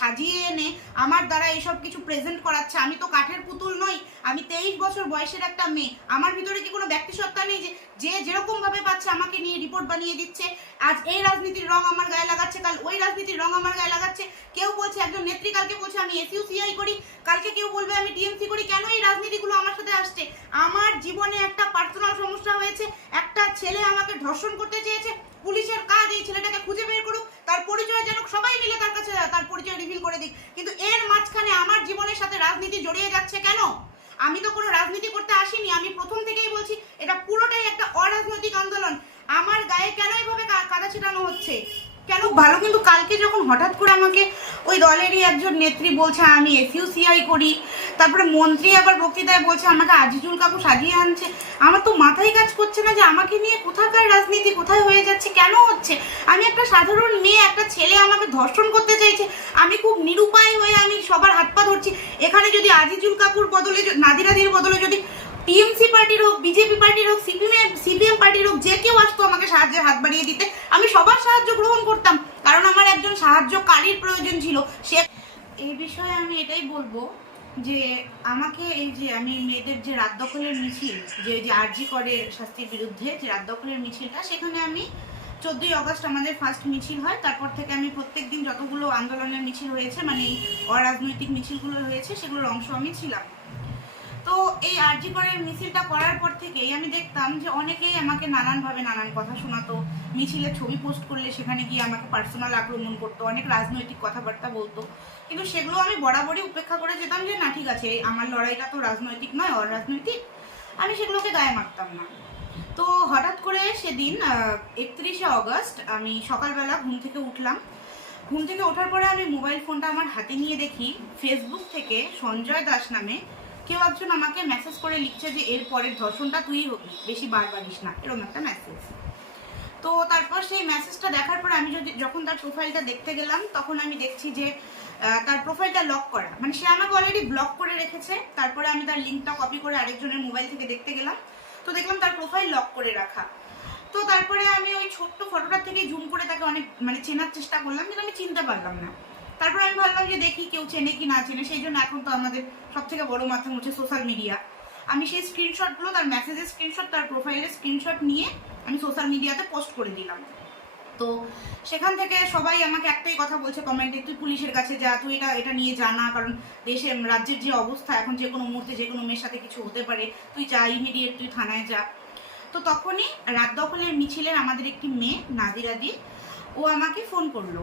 সাজিয়ে এনে আমার দ্বারা এইসব কিছু প্রেজেন্ট করাচ্ছে। আমি তো কাঠের পুতুল নই, আমি তেইশ বছর বয়সের একটা মেয়ে। আমার ভিতরে কি কোনো ব্যক্তি সত্তা নেই যে যে যেরকম ভাবে পাচ্ছে আমাকে নিয়ে রিপোর্ট বানিয়ে দিচ্ছে। আজ এই রাজনীতির রং আমার গায়ে লাগাচ্ছে, কাল ওই রাজনীতির রং আমার গায়ে লাগাচ্ছে। কেউ বলছে, একজন নেত্রী কালকে বলছে, আমি এসইউ সিআই করি। কালকে কেউ বলবে, আমি টিএমসি করি। কেন এই রাজনীতিগুলো আমার সাথে আসছে? আমার জীবনে একটা পার্সোনাল সমস্যা হয়েছে। একটা ছেলে আমাকে ধর্ষণ করতে চেয়েছে পুলিশের কাজ এই ছেলেটাকে খুঁজে বের করুক তার পরিচয় যেন সবাই মিলে তার কাছে তার পরিচয় রিভিল করে দিক। কিন্তু এর মাঝখানে আমার জীবনের সাথে রাজনীতি জড়িয়ে যাচ্ছে কেন? আমি তো কোনো রাজনীতি করতে আসিনি। আমি প্রথম থেকেই বলছি, এটা পুরোটাই একটা অরাজনৈতিক আন্দোলন। আমার গায়ে কেন এভাবে কাদা ছিটানো হচ্ছে? কেন? ভালো, কিন্তু কালকে যখন হঠাৎ করে আমাকে ওই দলেরই একজন নেত্রী বলছে, আমি এসইউ সিআই করি, তারপরে মন্ত্রী আবার বক্তৃতায় বলছে, আমাকে আজিজুল কাকু সাজিয়ে আনছে। আমার তো মাথায় কাজ করছে না যে আমাকে নিয়ে কোথাকার রাজনীতি, কোথায় হয়ে যাচ্ছে, কেন হচ্ছে? আমি একটা সাধারণ মেয়ে, একটা ছেলে আমাকে ধর্ষণ করতে চাইছে। আমি খুব নিরুপায় হয়ে আমি সবার হাত পা ধরছি। এখানে যদি আজিজুল কাকুর বদলে, নাদিরাদির বদলে যদি টিএমসি পার্টির হোক বিজেপি পার্টির হোক সিপিএম সিপিএম পার্টির হোক, যে কেউ আসতো আমাকে সাহায্যের হাত বাড়িয়ে দিতে। আমি সবার সাহায্য গ্রহণ করতাম, কারণ আমার একজন সাহায্যকারীর প্রয়োজন ছিল। সে এই বিষয়ে আমি এটাই বলব যে আমাকে এই যে আমি মেয়েদের যে রাত মিছিল, যে যে আরজি করে শাস্তির বিরুদ্ধে যে রাত দখলের মিছিলটা, সেখানে আমি চোদ্দই আগস্ট আমাদের ফার্স্ট মিছিল হয়। তারপর থেকে আমি প্রত্যেক দিন যতগুলো আন্দোলনের মিছিল হয়েছে মানে অরাজনৈতিক মিছিলগুলো হয়েছে, সেগুলোর অংশ আমি ছিলাম। তো এই আরজি করের মিছিলটা করার পর থেকেই আমি দেখতাম যে অনেকেই আমাকে নানানভাবে নানান কথা শোনাতো, মিছিলে ছবি পোস্ট করলে সেখানে গিয়ে আমাকে পার্সোনাল আক্রমণ করতো, অনেক রাজনৈতিক কথাবার্তা বলতো। কিন্তু সেগুলো আমি বরাবরই উপেক্ষা করে যেতাম যে না, ঠিক আছে, আমার লড়াইটা তো রাজনৈতিক নয়, অরাজনৈতিক। আমি সেগুলোকে গায়ে মারতাম না। তো হঠাৎ করে সেদিন একত্রিশে অগস্ট আমি সকালবেলা ঘুম থেকে উঠলাম। ঘুম থেকে ওঠার পরে আমি মোবাইল ফোনটা আমার হাতে নিয়ে দেখি ফেসবুক থেকে সঞ্জয় দাস নামে কেউ একজন আমাকে মেসেজ করে লিখছে যে, এর পরের ধর্ষণটা তুই বেশি বার বাড়িস না। এরকম একটা মেসেজ তো তারপর সেই মেসেজটা দেখার পর আমি যদি, যখন তার প্রোফাইলটা দেখতে গেলাম, তখন আমি দেখছি যে তার প্রোফাইলটা লক করা। মানে সে আমাকে অলরেডি ব্লক করে রেখেছে। তারপরে আমি তার লিঙ্কটা কপি করে আরেকজনের মোবাইল থেকে দেখতে গেলাম। তো দেখলাম তার প্রোফাইল লক করে রাখা। তো তারপরে আমি ওই ছোট্ট ফটোটা থেকে জুম করে তাকে অনেক মানে চেনার চেষ্টা করলাম, কিন্তু আমি চিনতে পারলাম না। তারপরে আমি ভাবলাম যে দেখি কেউ চেনে কি না চেনে, সেই জন্য এখন তো আমাদের সব থেকে বড় মাধ্যম হচ্ছে সোশ্যাল মিডিয়া আমি সেই স্ক্রিনশটগুলো তার মেসেজের স্ক্রিনশট তার প্রোফাইলের স্ক্রিনশট নিয়ে আমি সোশ্যাল মিডিয়াতে পোস্ট করে দিলাম। তো সেখান থেকে সবাই আমাকে একটাই কথা বলছে কমেন্টে তুই পুলিশের কাছে যা, তুই এটা এটা নিয়ে জানা কারণ দেশে রাজ্যের যে অবস্থা, এখন যে কোনো মুহূর্তে যে কোনো মেয়ের সাথে কিছু হতে পারে, তুই যা ইমিডিয়েট তুই থানায় যা। তো তখনই রাত দখলের মিছিলের আমাদের একটি মেয়ে নাদিরাদি ও আমাকে ফোন করল।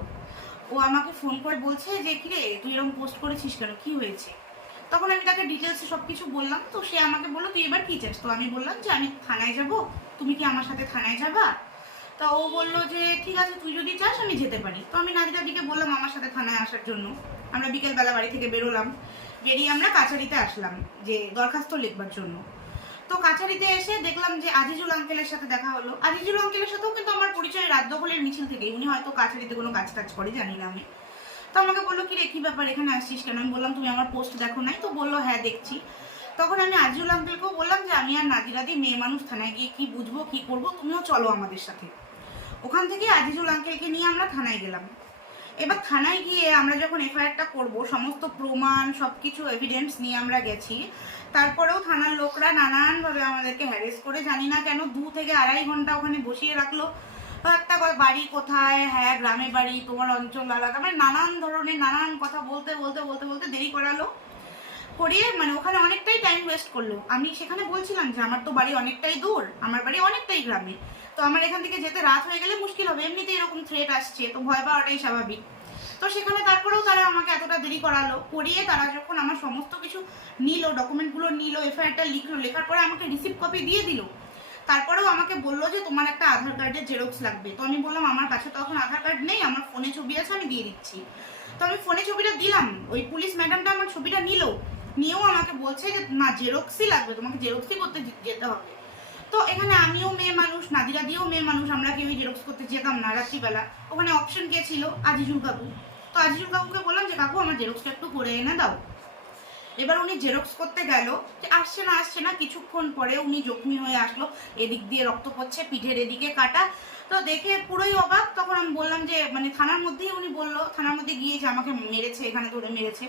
ও আমাকে ফোন করে বলছে যে, কিরে, তুই এরকম পোস্ট করেছিস কেন? কি হয়েছে? তখন আমি তাকে ডিটেলসে সব কিছু বললাম। তো সে আমাকে বলল, তুই এবার কি চাস? তো আমি বললাম যে, আমি থানায় যাব। তুমি কি আমার সাথে থানায় যাবা? তা ও বলল যে, ঠিক আছে, তুই যদি চাস, আমি যেতে পারি। তো আমি নাদিরাদিকে বললাম আমার সাথে থানায় আসার জন্য। আমরা বিকেলবেলা বাড়ি থেকে বেরোলাম। বেরিয়ে আমরা কাছারিতে আসলাম যে, দরখাস্ত লিখবার জন্য। তো কাছারিতে এসে দেখলাম যে আজিজুল আঙ্কেলের সাথে দেখা হলো। আজিজুল আঙ্কেলের সাথেও কিন্তু আমার পরিচয় রাত দখলের মিছিল থেকে উনি হয়তো কাছারিতে কোনো কাজ টাজ করে, জানি না আমি। তো আমাকে বলল কি রে কি ব্যাপার? এখানে আসছিস কেন? আমি বললাম, তুমি আমার পোস্ট দেখো নাই? তো বলল হ্যাঁ দেখছি। তখন আমি আজিজুল আঙ্কেলকেও বললাম যে, আমি আর নাদিরাদি মেয়ে মানুষ, থানায় গিয়ে কি বুঝব, কি করব? তুমিও চলো আমাদের সাথে। ওখান থেকে আজিজুল আঙ্কেলকে নিয়ে আমরা থানায় গেলাম। এবার থানায় গিয়ে আমরা যখন এফআইআরটা করব, সমস্ত প্রমাণ, সবকিছু এভিডেন্স নিয়ে আমরা গেছি। তারপরেও থানার লোকরা নানানভাবে আমাদেরকে হ্যারেস করে, জানি না কেন দু থেকে আড়াই ঘণ্টা ওখানে বসিয়ে রাখল। একটা বাড়ি কোথায়? হ্যাঁ গ্রামে বাড়ি, তোমার অঞ্চল আলাদা। মানে নানান ধরনের, নানান কথা বলতে বলতে বলতে বলতে দেরি করালো। করিয়ে মানে ওখানে অনেকটাই টাইম ওয়েস্ট করল। আমি সেখানে বলছিলাম যে, আমার তো বাড়ি অনেকটাই দূর, আমার বাড়ি অনেকটাই গ্রামে। তো আমার এখান থেকে যেতে রাত হয়ে গেলে মুশকিল হবে। এমনিতেই এরকম থ্রেট আসছে, তো ভয় পাওয়াটাই স্বাভাবিক। তো সেখানে তারপরেও তারা আমাকে এতটা দেরি করালো। করিয়ে তারা যখন আমার সমস্ত কিছু নিল ডকুমেন্টগুলো নিল এফআইআরটা লিখলো, লেখার পরে আমাকে রিসিভ কপি দিয়ে দিল। তারপরেও আমাকে বলল যে, তোমার একটা আধার কার্ডের জেরক্স লাগবে। তো আমি বললাম, আমার কাছে তো এখন আধার কার্ড নেই, আমার ফোনে ছবি আছে, আমি দিয়ে দিচ্ছি। তো আমি ফোনে ছবিটা দিলাম। ওই পুলিশ ম্যাডামটা আমার ছবিটা নিল। নিয়েও আমাকে বলছে যে, না জেরক্সই লাগবে, তোমাকে জেরক্সই করতে যেতে হবে। তো এখানে আমিও মেয়ে মানুষ, নাদিরা দিয়েও মেয়ে মানুষ, আমরা কেউই জেরক্স করতে যেতাম না রাত্রিবেলা। ওখানে অপশন কে ছিল? আজিজুল কাকু। তো আজিজুল কাকুকে বললাম যে, কাকু, আমার জেরক্সটা একটু করে এনে দাও। এবার উনি জেরক্স করতে গেল যে, আসছে না আসছে না। কিছুক্ষণ পরে উনি জখমি হয়ে আসলো। এদিক দিয়ে রক্ত পড়ছে, পিঠের এদিকে কাটা। তো দেখে পুরোই অবাক। তখন আমি বললাম যে মানে থানার মধ্যেই উনি বলল, থানার মধ্যে গিয়ে যে আমাকে মেরেছে, এখানে ধরে মেরেছে।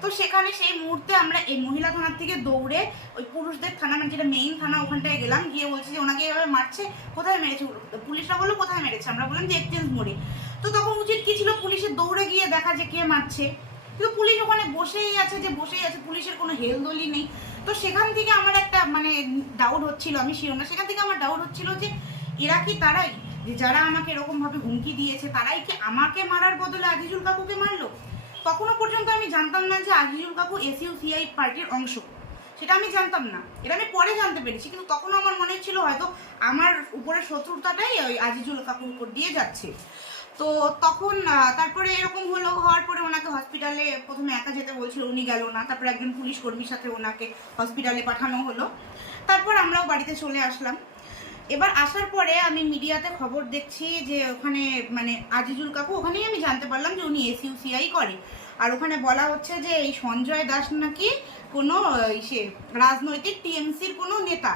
তো সেখানে সেই মুহূর্তে আমরা এই মহিলা থানার থেকে দৌড়ে ওই পুরুষদের থানা মানে যেটা মেইন থানা ওখানটায় গেলাম। গিয়ে বলছি যে ওনাকে এভাবে মারছে, কোথায় মেরেছে? পুলিশরা বলল, কোথায় মেরেছে? আমরা বললাম যে এক্সচেঞ্জ মোড়ে। তো তখন উচিত কি ছিল? পুলিশের দৌড়ে গিয়ে দেখা যে কে মারছে। কিন্তু পুলিশ ওখানে বসেই আছে যে বসেই আছে, পুলিশের কোনো হেলদলি নেই। তো সেখান থেকে আমার একটা মানে ডাউট হচ্ছিল, আমি শিরো না। সেখান থেকে আমার ডাউট হচ্ছিল যে এরা কি তারাই? যে যারা আমাকে এরকমভাবে হুমকি দিয়েছে, তারাই কি আমাকে মারার বদলে আজিজুল কাকুকে মারলো? আমি জানতাম না যে আজিজুল কাকু এসইউ সিআই পার্টির অংশ। সেটা আমি জানতাম না। এটা আমি পরে জানতে পেরেছি, কিন্তু তখনও আমার মনে ছিল হয়তো আমার উপরে শত্রুতাটাই ওই আজিজুল কাকুর উপর দিয়ে যাচ্ছে। তো তখন তারপরে এরকম হলো, হওয়ার পরে ওনাকে হসপিটালে প্রথমে একা যেতে বলছিল, উনি গেল না। তারপরে একজন পুলিশ কর্মীর সাথে ওনাকে হসপিটালে পাঠানো হলো। তারপর আমরাও বাড়িতে চলে আসলাম। এবার আসার পরে আমি মিডিয়াতে খবর দেখছি যে ওখানে মানে আজিজুল কাকু, ওখানেই আমি জানতে পারলাম যে উনি এসইউসিআই করে। আর ওখানে বলা হচ্ছে যে এই সঞ্জয় দাস নাকি কোনো সে রাজনৈতিক টিএমসির কোনো নেতা।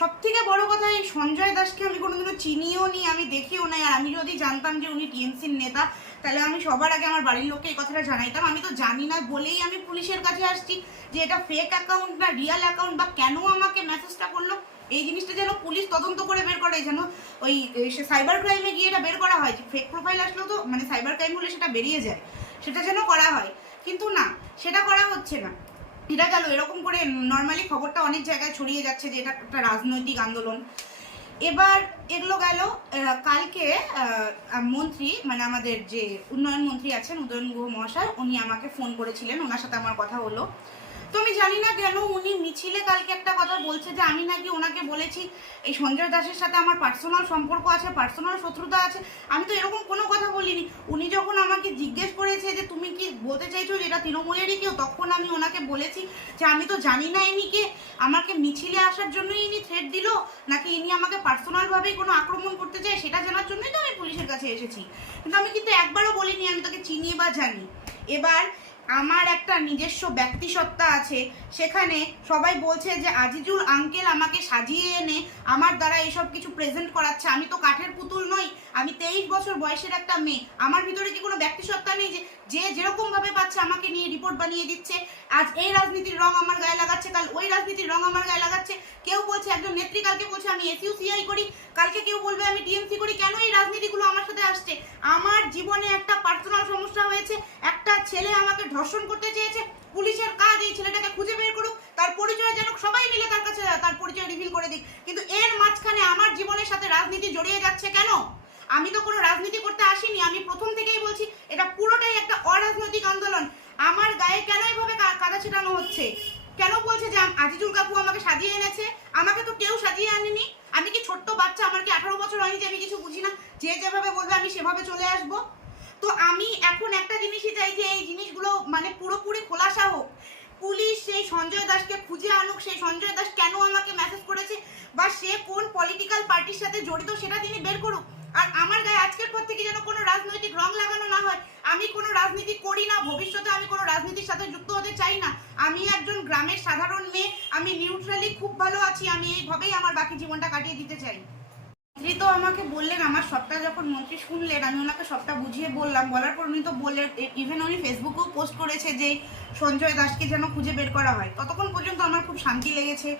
সব থেকে বড় কথা, এই সঞ্জয় দাসকে আমি কোনোদিনও চিনিও নি, আমি দেখিও নাই। আর আমি যদি জানতাম যে উনি টিএমসির নেতা, তাহলে আমি সবার আগে আমার বাড়ির লোককে এই কথাটা জানাইতাম। আমি তো জানি না, বলেই আমি পুলিশের কাছে আসছি যে এটা ফেক অ্যাকাউন্ট না রিয়াল অ্যাকাউন্ট বা কেন আমাকে মেসেজটা করল? এই জিনিসটা যেন পুলিশ তদন্ত করে বের করে, যেন ওই সাইবার ক্রাইমে গিয়ে এটা বের করা হয়। যে ফেক প্রোফাইল আসলেও তো মানে সাইবার ক্রাইম হলে সেটা বেরিয়ে যায়। সেটা যেন করা হয়। কিন্তু না, সেটা করা হচ্ছে না। এটা গেল, এরকম করে নর্মালি খবরটা অনেক জায়গায় ছড়িয়ে যাচ্ছে যে এটা একটা রাজনৈতিক আন্দোলন। এবার এগুলো গেল কালকে মন্ত্রী মানে আমাদের যে উন্নয়ন মন্ত্রী আছেন উদয়ন গুহ মহাশয়, উনি আমাকে ফোন করেছিলেন, ওনার সাথে আমার কথা হলো। তো আমি জানি না কেন উনি মিছিলে কালকে একটা কথা বলছে যে আমি নাকি ওনাকে বলেছি, এই সঞ্জয় দাসের সাথে আমার পার্সোনাল সম্পর্ক আছে পার্সোনাল শত্রুতা আছে, আমি তো এরকম কোনো কথা বলিনি উনি যখন আমাকে জিজ্ঞেস করেছে যে তুমি কি বলতে চাইছো যে এটা তৃণমূলেরই কেউ? তখন আমি ওনাকে বলেছি যে আমি তো জানি না এনিকে আমাকে মিছিলে আসার জন্যই ইনি থ্রেট দিল, নাকি ইনি আমাকে পার্সোনালভাবেই কোনো আক্রমণ করতে চায় সেটা জানার জন্যই তো আমি পুলিশের কাছে এসেছি। কিন্তু আমি কিন্তু একবারও বলিনি, আমি তাকে চিনি বা জানি। এবার আমার একটা নিজস্ব ব্যক্তিসত্তা আছে। সেখানে সবাই বলছে যে, আজিজুল আঙ্কেল আমাকে সাজিয়ে এনে আমার দ্বারা এসব কিছু প্রেজেন্ট করাচ্ছে। আমি তো কাঠের পুতুল নই, আমি তেইশ বছর বয়সের একটা মেয়ে। আমার ভিতরে কি কোনো ব্যক্তিসত্তা নেই যে যে যেরকম ভাবে পাচ্ছে আমাকে নিয়ে রিপোর্ট বানিয়ে দিচ্ছে? আজ এই রাজনীতির রং আমার গায়ে লাগাচ্ছে, কাল ওই রাজনীতির রং আমার গায়ে লাগাচ্ছে। কেউ বলছে, একজন নেত্রী কালকে বলছে, আমি এসইউসিআই করি। কালকে কেউ বলবে, আমি টিএমসি করি। কেন এই রাজনীতিগুলো আমার সাথে আসছে? আমার জীবনে একটা পার্সোনাল সমস্যা হয়েছে একটা ছেলে আমাকে ধর্ষণ করতে চেয়েছে, পুলিশের কাজ এই ছেলেটাকে খুঁজে বের করুক, তার পরিচয় যেন সবাই মিলে তার কাছে, তার পরিচয় রিভিল করে দিক। কিন্তু এর মাঝখানে আমার জীবনের সাথে রাজনীতি জড়িয়ে যাচ্ছে কেন? আমি তো কোনো রাজনীতি করতে আসিনি, আমি প্রথম থেকেই বলছি, এটা পুরোটাই একটা অরাজনৈতিক আন্দোলন। আমার গায়ে কেন এভাবে কাদা ছিটানো হচ্ছে? কেন বলছে যে আজিজুল কাপু আমাকে সাজিয়ে এনেছে? আমাকে তো কেউ সাজিয়ে আনেনি। আমি কি ছোট্ট বাচ্চা? আমার কি আঠারো বছর হয়নি যে আমি কিছু বুঝি না? যে যেভাবে বলবে আমি সেভাবে চলে আসব। তো আমি এখন একটা জিনিসই চাই যে এই জিনিসগুলো মানে পুরোপুরি খোলাসা হোক। পুলিশ সেই সঞ্জয় দাসকে খুঁজে আনুক, সেই সঞ্জয় দাস কেন আমাকে মেসেজ করেছে বা সে কোন পলিটিক্যাল পার্টির সাথে জড়িত সেটা তিনি বের করুক। আর আমার গায়ে আজকের পর থেকে যেন কোনো রাজনৈতিক রং লাগানো না হয়। আমি কোনো রাজনীতি করি না, ভবিষ্যতে আমি কোনো রাজনীতির সাথে যুক্ত হতে চাই না। আমি একজন গ্রামের সাধারণ মেয়ে, আমি নিউট্রালি খুব ভালো আছি, আমি এইভাবেই আমার বাকি জীবনটা কাটিয়ে দিতে চাই। মন্ত্রী তো আমাকে বললেন, আমার সবটা যখন মন্ত্রী শুনলেন, আমি ওনাকে সবটা বুঝিয়ে বললাম। বলার পর উনি তো বললেন ইভেন উনি ফেসবুকেও পোস্ট করেছে যে সঞ্জয় দাসকে যেন খুঁজে বের করা হয়। ততক্ষণ পর্যন্ত আমার খুব শান্তি লেগেছে,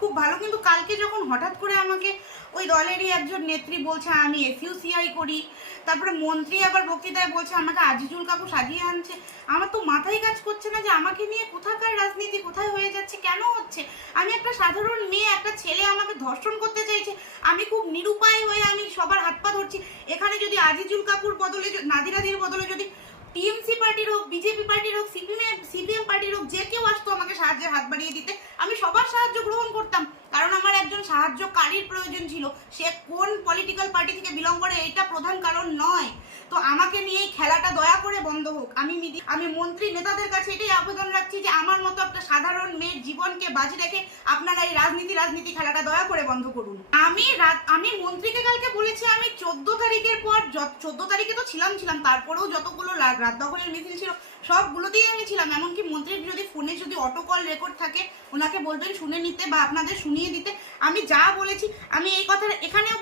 খুব ভালো। কিন্তু কালকে যখন হঠাৎ করে আমাকে ওই দলেরই একজন নেত্রী বলছে, আমি এসইউসিআই করি, তারপরে মন্ত্রী আবার বক্তৃতায় বলছে, আমাকে আজিজুল কাকু সাজিয়ে আনছে। আমার তো মাথায় কাজ করছে না যে আমাকে নিয়ে কোথাকার রাজনীতি, কোথায় হয়ে যাচ্ছে, কেন হচ্ছে? আমি একটা সাধারণ মেয়ে, একটা ছেলে আমাকে ধর্ষণ করতে চাইছে, আমি খুব নিরুপায় হয়ে আমি সবার হাত পা ধরছি। এখানে যদি আজিজুল কাপুর বদলে নাদিরাদির বদলে যদি টিএমসি পার্টির হোক, বিজেপি পার্টির হোক, সিপিএম সিপিএম পার্টির হোক, যে কেউ আসতো আমাকে সাহায্যের হাত বাড়িয়ে দিতে, আমি সবার সাহায্য গ্রহণ করতাম। কারণ আমার একজন সাহায্যকারীর প্রয়োজন ছিল। সে কোন পলিটিক্যাল পার্টি থেকে বিলং করে এইটা প্রধান কারণ নয়। তো আমাকে নিয়ে এই খেলাটা দয়া করে বন্ধ হোক। আমি আমি মন্ত্রী নেতাদের কাছে এটাই আবেদন রাখছি যে আমার মতো একটা সাধারণ মেয়ের জীবনকে বাজি রেখে আপনারা এই রাজনীতি রাজনীতি খেলাটা দয়া করে বন্ধ করুন। আমি আমি মন্ত্রীকে কালকে বলেছি, আমি চোদ্দ তারিখের পর চোদ্দ তারিখে তো ছিলাম ছিলাম, তারপরেও যতগুলো রাত দখলের মিছিল ছিল সবগুলোতেই আমি ছিলাম, এমনকি মন্ত্রীর যদি ফোনে যদি অটো কল রেকর্ড থাকে, ওনাকে বলবেন শুনে নিতে বা আপনাদের শুনিয়ে দিতে। আমি যা বলেছি, আমি এই কথা এখানেও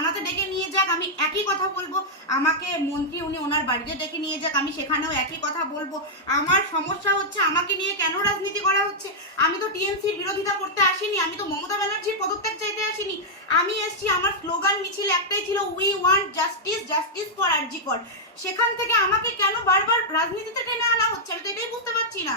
থানাতে ডেকে নিয়ে যাক, আমি একই কথা বলব। আমাকে মন্ত্রী উনি ওনার বাড়িতে ডেকে নিয়ে যাক, আমি সেখানেও একই কথা বলব। আমার সমস্যা হচ্ছে, আমাকে নিয়ে কেন রাজনীতি করা হচ্ছে? আমি তো টিএমসির বিরোধিতা করতে আসিনি, আমি তো মমতা ব্যানার্জির পদত্যাগ চাইতে আসিনি। আমি এসছি, আমার স্লোগান মিছিল একটাই ছিল we want justice justice for RG Kar সেখান থেকে আমাকে কেন বারবার রাজনীতিতে টেনে আনা হচ্ছে আমি তো এটাই বুঝতে পারছি না